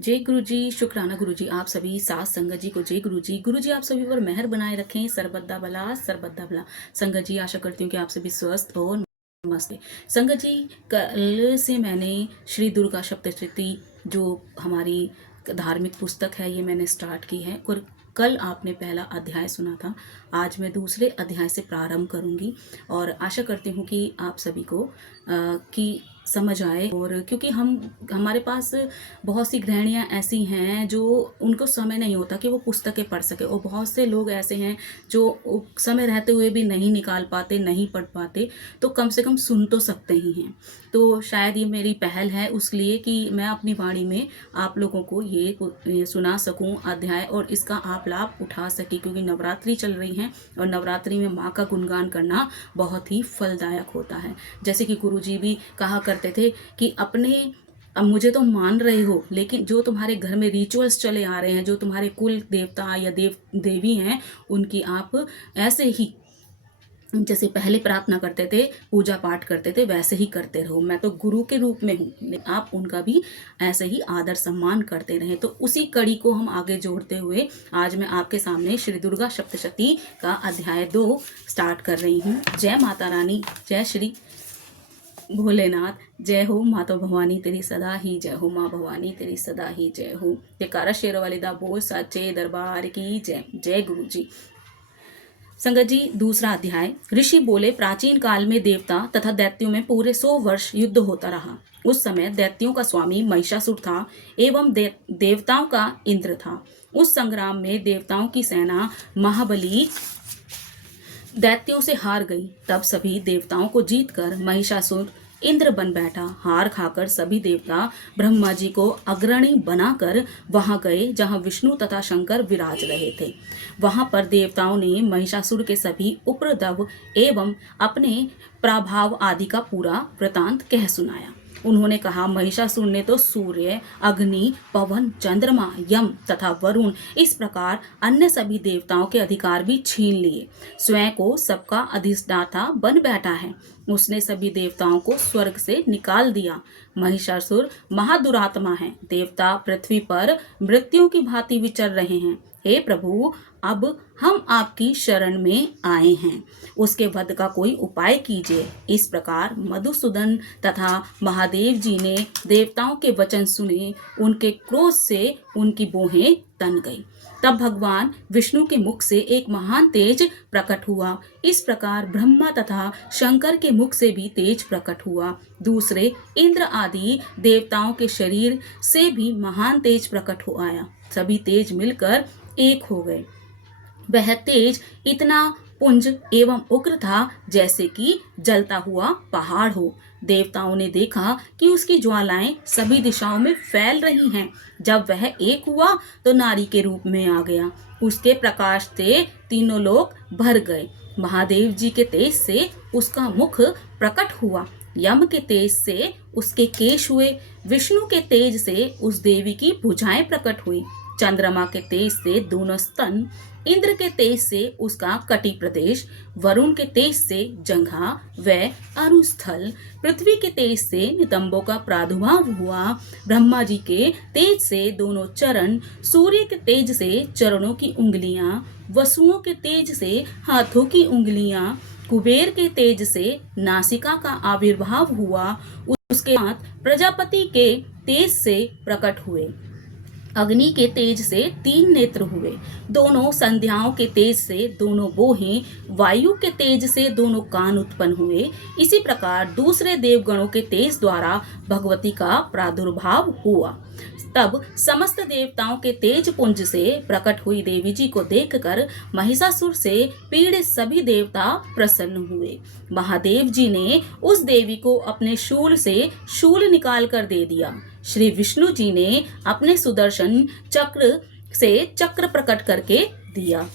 जय गुरु जी, शुक्राना गुरु जी। आप सभी साथ संगत जी को जय गुरु जी। गुरु जी आप सभी पर मेहर बनाए रखें, सरबद्दा भला सरबद्दा भला। संगत जी आशा करती हूँ कि आप सभी स्वस्थ और मस्त हैं। संगत जी, कल से मैंने श्री दुर्गा सप्तशती जो हमारी धार्मिक पुस्तक है ये मैंने स्टार्ट की है और कल आपने पहला अध्याय सुना था। आज मैं दूसरे अध्याय से प्रारंभ करूंगी और आशा करती हूँ कि आप सभी को कि समझ आए। और क्योंकि हमारे पास बहुत सी गृहिणियाँ ऐसी हैं जो उनको समय नहीं होता कि वो पुस्तकें पढ़ सके, और बहुत से लोग ऐसे हैं जो समय रहते हुए भी नहीं निकाल पाते, नहीं पढ़ पाते, तो कम से कम सुन तो सकते ही हैं। तो शायद ये मेरी पहल है उस लिए कि मैं अपनी वाणी में आप लोगों को ये सुना सकूं अध्याय और इसका आप लाभ उठा सके, क्योंकि नवरात्रि चल रही हैं और नवरात्रि में माँ का गुणगान करना बहुत ही फलदायक होता है। जैसे कि गुरुजी भी कहा करते थे कि अपने अब मुझे तो मान रहे हो, लेकिन जो तुम्हारे घर में रिचुअल्स चले आ रहे हैं, जो तुम्हारे कुल देवता या देवी हैं, उनकी आप ऐसे ही जैसे पहले प्रार्थना करते थे, पूजा पाठ करते थे, वैसे ही करते रहो। मैं तो गुरु के रूप में हूँ, आप उनका भी ऐसे ही आदर सम्मान करते रहें। तो उसी कड़ी को हम आगे जोड़ते हुए आज मैं आपके सामने श्री दुर्गा सप्तशती का अध्याय 2 स्टार्ट कर रही हूँ। जय माता रानी, जय श्री भोलेनाथ, जय हो माता भवानी तेरी सदा ही जय हो, माँ भवानी तेरी सदा ही जय हो। जयकारा शेर वाली दा बोल सच्चे दरबार की जय। जय गुरु जी। संगत जी, दूसरा अध्याय। ऋषि बोले, प्राचीन काल में देवता तथा दैत्यों में पूरे 100 वर्ष युद्ध होता रहा। उस समय दैत्यों का स्वामी महिषासुर था एवं देवताओं का इंद्र था। उस संग्राम में देवताओं की सेना महाबली दैत्यों से हार गई। तब सभी देवताओं को जीतकर महिषासुर इंद्र बन बैठा। हार खाकर सभी देवता ब्रह्मा जी को अग्रणी बनाकर वहां गए जहां विष्णु तथा शंकर विराज रहे थे। वहां पर देवताओं ने महिषासुर के सभी उपद्रव एवं अपने प्रभाव आदि का पूरा वृतांत कह सुनाया। उन्होंने कहा, महिषासुर ने तो सूर्य, अग्नि, पवन, चंद्रमा, यम तथा वरुण, इस प्रकार अन्य सभी देवताओं के अधिकार भी छीन लिए। स्वयं को सबका अधिष्ठाता बन बैठा है। उसने सभी देवताओं को स्वर्ग से निकाल दिया। महिषासुर महादुरात्मा है। देवता पृथ्वी पर मृत्युओं की भांति विचर रहे हैं। हे प्रभु, अब हम आपकी शरण में आए हैं, उसके वध का कोई उपाय कीजिए। इस प्रकार मधुसूदन तथा महादेव जी ने देवताओं के वचन सुने। उनके क्रोध से उनकी भौहें तन गई। तब भगवान विष्णु के मुख से एक महान तेज प्रकट हुआ। इस प्रकार ब्रह्मा तथा शंकर के मुख से भी तेज प्रकट हुआ। दूसरे इंद्र आदि देवताओं के शरीर से भी महान तेज प्रकट हो आया। सभी तेज मिलकर एक हो गए। वह तेज इतना पुंज एवं उग्र था जैसे कि जलता हुआ पहाड़ हो। देवताओं ने देखा कि उसकी ज्वालाएं सभी दिशाओं में फैल रही हैं। जब वह एक हुआ तो नारी के रूप में आ गया। उसके प्रकाश से तीनों लोक भर गए। महादेव जी के तेज से उसका मुख प्रकट हुआ। यम के तेज से उसके केश हुए। विष्णु के तेज से उस देवी की भुजाएं प्रकट हुई। चंद्रमा के तेज से दोनों स्तन, इंद्र के तेज से उसका कटी प्रदेश, वरुण के तेज से जंघा व अरुस्थल, पृथ्वी के तेज से नितंबों का प्रादुर्भाव हुआ। ब्रह्मा जी के तेज से दोनों चरण, सूर्य के तेज से चरणों की उंगलियां, वसुओं के तेज से हाथों की उंगलियां, कुबेर के तेज से नासिका का आविर्भाव हुआ। उसके बाद प्रजापति के तेज से प्रकट हुए। अग्नि के तेज से 3 नेत्र हुए। दोनों संध्याओं के तेज से दोनों बोहें, वायु के तेज से दोनों कान उत्पन्न हुए। इसी प्रकार दूसरे देवगणों के तेज द्वारा भगवती का प्रादुर्भाव हुआ। तब समस्त देवताओं के तेज पुंज से प्रकट हुई देवी जी को देखकर महिषासुर से पीड़ित सभी देवता प्रसन्न हुए। महादेव जी ने उस देवी को अपने शूल से शूल निकाल कर दे दिया। श्री विष्णु जी ने अपने सुदर्शन चक्र से चक्र प्रकट करके दिया।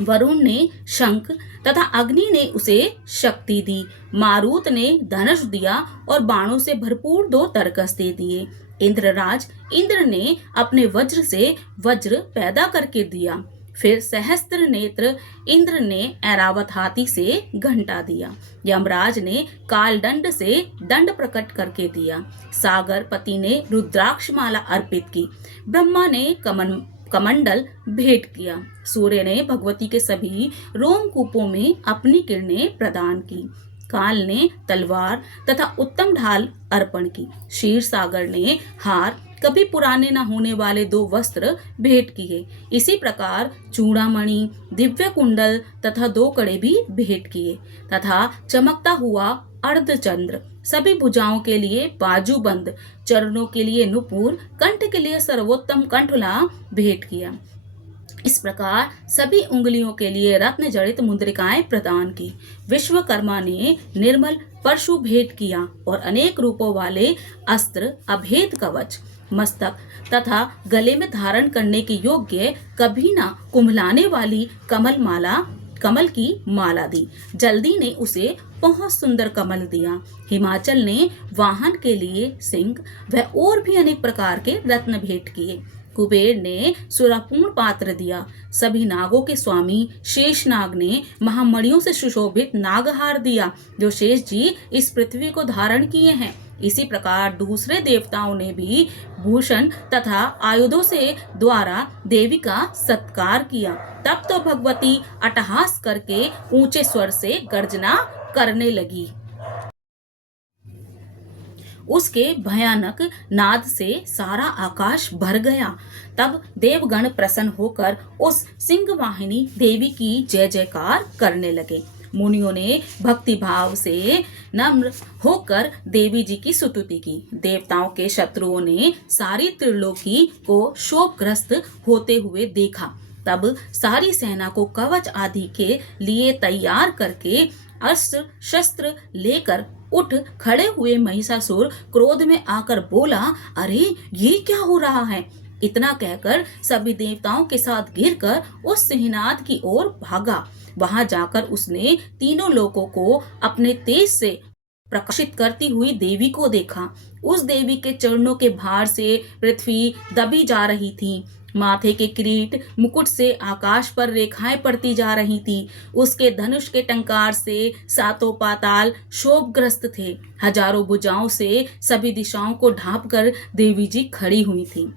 वरुण ने शंख तथा अग्नि ने उसे शक्ति दी। मारुत ने धनुष दिया और बाणों से भरपूर 2 तरकस दे दिए। इंद्रराज इंद्र ने अपने वज्र से वज्र पैदा करके दिया। फिर सहस्त्र नेत्र इंद्र ने ऐरावत हाथी से घंटा दिया। यमराज ने कालदंड से दंड प्रकट करके दिया। सागर पति ने रुद्राक्ष माला अर्पित की। ब्रह्मा ने कमंडल भेंट किया। सूर्य ने भगवती के सभी रोमकूपों में अपनी किरणें प्रदान की। काल ने तलवार तथा उत्तम ढाल अर्पण की। क्षीर सागर ने हार, कभी पुराने न होने वाले 2 वस्त्र भेंट किए। इसी प्रकार चूड़ामणि, दिव्य कुंडल तथा 2 कड़े भी भेंट किए तथा चमकता हुआ अर्धचंद्र, सभी भुजाओं के लिए बाजूबंद, चरणों के लिए नुपुर, कंठ के लिए सर्वोत्तम कंठला भेंट किया। इस प्रकार सभी उंगलियों के लिए रत्न जड़ित मुद्रिकाएं प्रदान की। विश्वकर्मा ने निर्मल परशु भेंट किया और अनेक रूपों वाले अस्त्र, अभेद कवच, मस्तक तथा गले में धारण करने के योग्य कभी न कुंभलाने वाली कमल की माला दी। जल्दी ने उसे बहुत सुंदर कमल दिया। हिमाचल ने वाहन के लिए सिंह व और भी अनेक प्रकार के रत्न भेंट किए। कुबेर ने सुरपूर्ण पात्र दिया। सभी नागों के स्वामी शेषनाग ने महामणियों से सुशोभित नागहार दिया, जो शेष जी इस पृथ्वी को धारण किए हैं। इसी प्रकार दूसरे देवताओं ने भी भूषण तथा आयुधों से द्वारा देवी का सत्कार किया। तब तो भगवती अट्टहास करके ऊंचे स्वर से गर्जना करने लगी। उसके भयानक नाद से सारा आकाश भर गया। तब देवगण प्रसन्न होकर उस सिंहवाहिनी देवी की जय जयकार करने लगे। मुनियों ने भक्ति भाव से नम्र होकर देवी जी की स्तुति की। देवताओं के शत्रुओं ने सारी त्रिलोकी को शोकग्रस्त होते हुए देखा। तब सारी सेना को कवच आदि के लिए तैयार करके अस्त्र शस्त्र लेकर उठ खड़े हुए महिषासुर क्रोध में आकर बोला, अरे ये क्या हो रहा है। इतना कहकर सभी देवताओं के साथ घिरकर उस सिंहनाद की ओर भागा। वहां जाकर उसने तीनों लोकों को अपने तेज से प्रकाशित करती हुई देवी को देखा। उस देवी के चरणों के भार से पृथ्वी दबी जा रही थी। माथे के किरीट मुकुट से आकाश पर रेखाएं पड़ती जा रही थी। उसके धनुष के टंकार से 7 पाताल शोभग्रस्त थे। हजारों भुजाओं से सभी दिशाओं को ढांपकर देवी जी खड़ी हुई थी।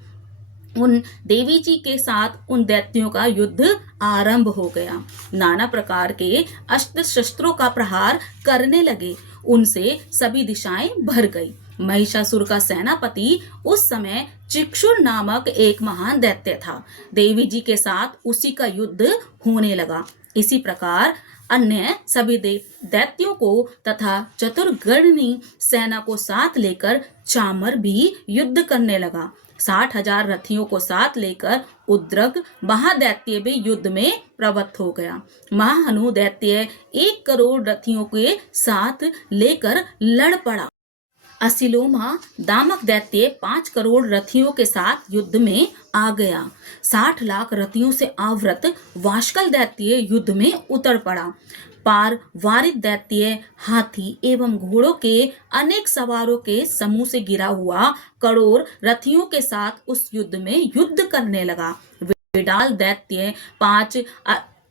उन देवी जी के साथ उन दैत्यों का युद्ध आरंभ हो गया। नाना प्रकार के अस्त्र शस्त्रों का प्रहार करने लगे। उनसे सभी दिशाएं भर गई। महिषासुर का सेनापति उस समय चिक्षुर नामक एक महान दैत्य था। देवी जी के साथ उसी का युद्ध होने लगा। इसी प्रकार अन्य सभी दैत्यों को तथा चतुर्गर्णी सेना को साथ लेकर चामर भी युद्ध करने लगा। 60,000 रथियों को साथ लेकर उद्रक महादैत्य भी युद्ध में प्रवृत्त हो गया। महाहनु दैत्य 1 करोड़ रथियों के साथ लेकर लड़ पड़ा। असिलोमा दामक दैत्य 5 करोड़ रथियों के साथ युद्ध में आ गया। 60 लाख रथियों से आवृत वाशकल दैत्य युद्ध में उतर पड़ा। पार वारिद दैत्य हाथी एवं घोड़ों के अनेक सवारों के समूह से गिरा हुआ करोड़ रथियों के साथ उस युद्ध में युद्ध करने लगा। विडाल दैत्य 5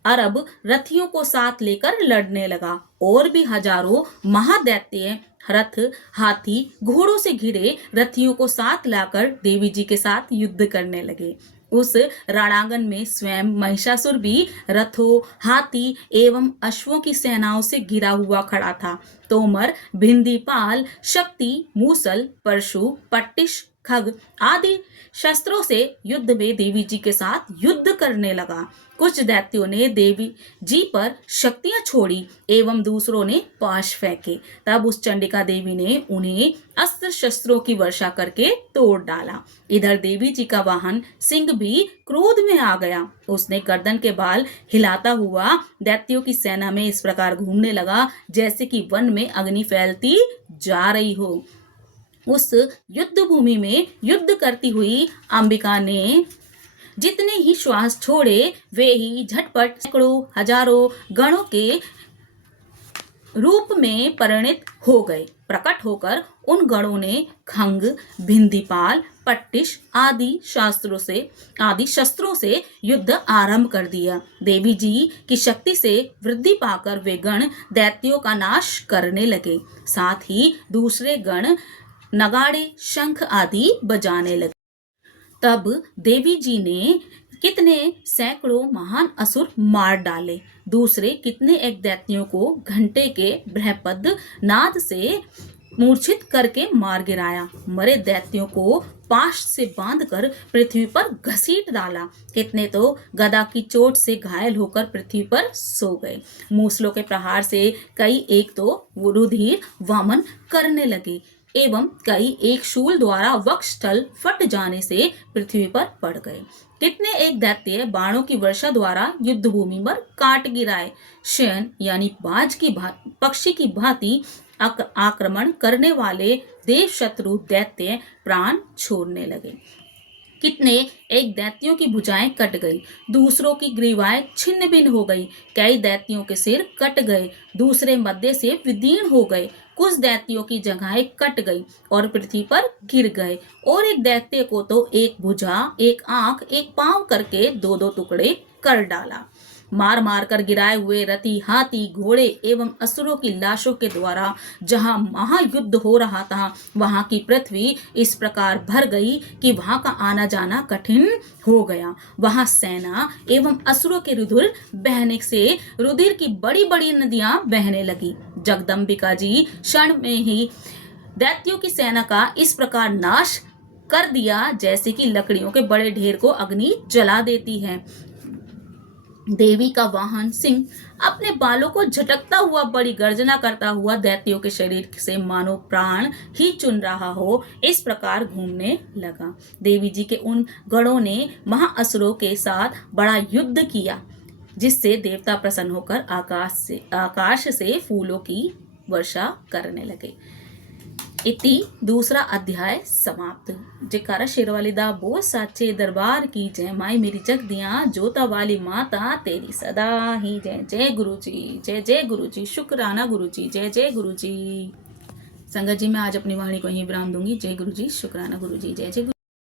अरब रथियों को साथ लेकर लड़ने लगा। और भी हजारों महादैत्य रथ हाथी घोड़ों से घिरे रथियों को साथ लाकर देवी जी के साथ युद्ध करने लगे। उस रणांगन में स्वयं महिषासुर भी रथों, हाथी एवं अश्वों की सेनाओं से घिरा हुआ खड़ा था। तोमर, भिंदीपाल, शक्ति, मूसल, परशु, पट्टिश, खग आदि शस्त्रों से युद्ध में देवी जी के साथ युद्ध करने लगा। कुछ दैत्यों ने देवी जी पर शक्तियां छोड़ी एवं दूसरों ने पाश फेंके। तब उस चंडिका देवी ने उन्हें अस्त्र शस्त्रों की वर्षा करके तोड़ डाला। इधर देवी जी का वाहन सिंह भी क्रोध में आ गया। उसने गर्दन के बाल हिलाता हुआ दैत्यों की सेना में इस प्रकार घूमने लगा जैसे कि वन में अग्नि फैलती जा रही हो। उस युद्ध भूमि में युद्ध करती हुई अंबिका ने जितने ही श्वास छोड़े वे ही झटपट सैकड़ों हजारों गणों के रूप में परिणित हो गए। प्रकट होकर उन गणों ने खंग, भिंदीपाल, पट्टिश आदि शस्त्रों से युद्ध आरंभ कर दिया। देवी जी की शक्ति से वृद्धि पाकर वे गण दैत्यों का नाश करने लगे। साथ ही दूसरे गण नगाड़े शंख आदि बजाने लगे। तब देवी जी ने कितने सैकड़ों महान असुर मार डाले। दूसरे कितने एक दैत्यों को घंटे के बृहपद नाद से मूर्छित करके मार गिराया। मरे दैत्यों को पाश से बांधकर पृथ्वी पर घसीट डाला। कितने तो गदा की चोट से घायल होकर पृथ्वी पर सो गए। मूसलों के प्रहार से कई एक तो रुधिर वामन करने लगे एवं कई एक शूल द्वारा वक्षस्थल फट जाने से पृथ्वी पर पड़ गए। कितने एक दैत्य बाणों की वर्षा द्वारा युद्ध भूमि पर काट गिराए। शयन यानी पक्षी की भांति आक्रमण करने वाले देव शत्रु दैत्य प्राण छोड़ने लगे। कितने एक दैत्यों की भुजाएं कट गई, दूसरों की ग्रीवाएं छिन्न भिन्न हो गई। कई दैत्यों के सिर कट गए, दूसरे मध्य से विदीर्ण हो गए। कुछ दैत्यों की जगहें कट गई और पृथ्वी पर गिर गए। और एक दैत्य को तो एक भुजा, एक आंख, एक पांव करके दो दो टुकड़े कर डाला। मार मार कर गिराए हुए रथी, हाथी, घोड़े एवं असुरों की लाशों के द्वारा जहां महायुद्ध हो रहा था, वहां की पृथ्वी इस प्रकार भर गई कि वहां का आना जाना कठिन हो गया। वहां सेना एवं असुरों के रुधिर बहने से रुधिर की बड़ी बड़ी नदियां बहने लगी। जगदम्बिका जी क्षण में ही दैत्यों की सेना का इस प्रकार नाश कर दिया जैसे कि लकड़ियों के बड़े ढेर को अग्नि जला देती है। देवी का वाहन सिंह अपने बालों को झटकता हुआ बड़ी गर्जना करता हुआ दैत्यों के शरीर से मानो प्राण ही चुन रहा हो, इस प्रकार घूमने लगा। देवी जी के उन गणों ने महाअसुरों के साथ बड़ा युद्ध किया, जिससे देवता प्रसन्न होकर आकाश से फूलों की वर्षा करने लगे। इति दूसरा अध्याय समाप्त। जयकारा शेरवाली दा बोल साचे दरबार की जय। माई मेरी जगदियाँ जोता वाली माता तेरी सदा ही जय। जय गुरु जी, जय जय गुरु जी, शुक्राना गुरु जी, जय जय गुरु जी। संगत जी मैं आज अपनी वाणी को यहीं विराम दूंगी। जय गुरु जी, शुक्राना गुरु जी, जय जय गुरु।